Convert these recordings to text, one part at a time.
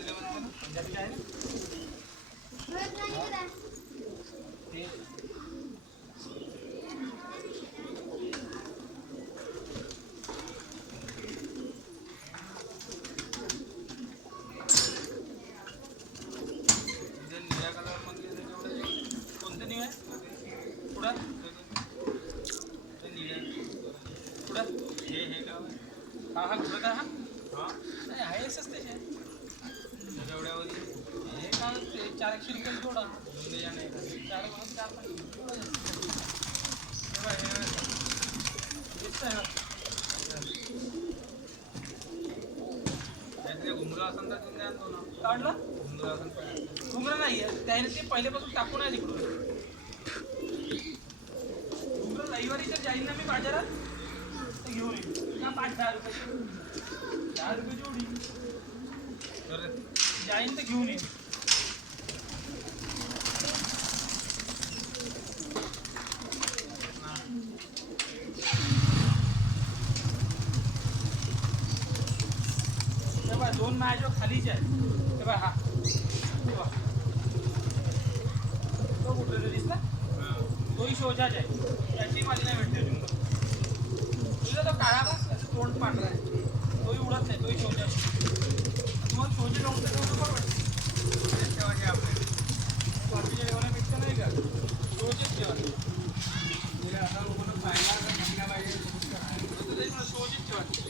आणले म्हणते ना पंजाबी आहे ना ते निळ्या कलर मध्ये तेवढं कोणतं निळ आहे पुढं निळ्या पुढं हे गाव आहे हा हा कुठं का हा हा नाही आहे असंच त्याचे जेवढ्यावरी हे का 400 रुपये थोडा या नाही 4 घुमरा असेल तर तुम्ही आणतो ना काढलं घुमरा असेल घुमरा नाही आहे त्याने ते पहिल्यापासून टाकून आहे तिकडून घुमरा रविवारी जर जाईल ना मी बाजारात तर घेऊन येईल का 5-10 रुपये 10 रुपये जोडी तर जाईन तर घेऊन येईल तेव्हा 2 माझ्या खालीच आहे तेव्हा हा तो कुठे दिसला तोही शोजाच आहे त्याची माझी नाही भेटते तुझा तो काळा बस त्याचं तोंड पांढरा आहे तोही उडत नाही तोही शोजाच मग शोचे लोक तर बरोबर वाटते ठेवायचे आपले बाकीच्या जेवणापेक्षा नाही का शोचेच ठेवायचे असा लोकांना पाहिला का पाहिजे शोचेच ठेवायचे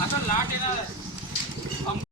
आता लाट येणार आहे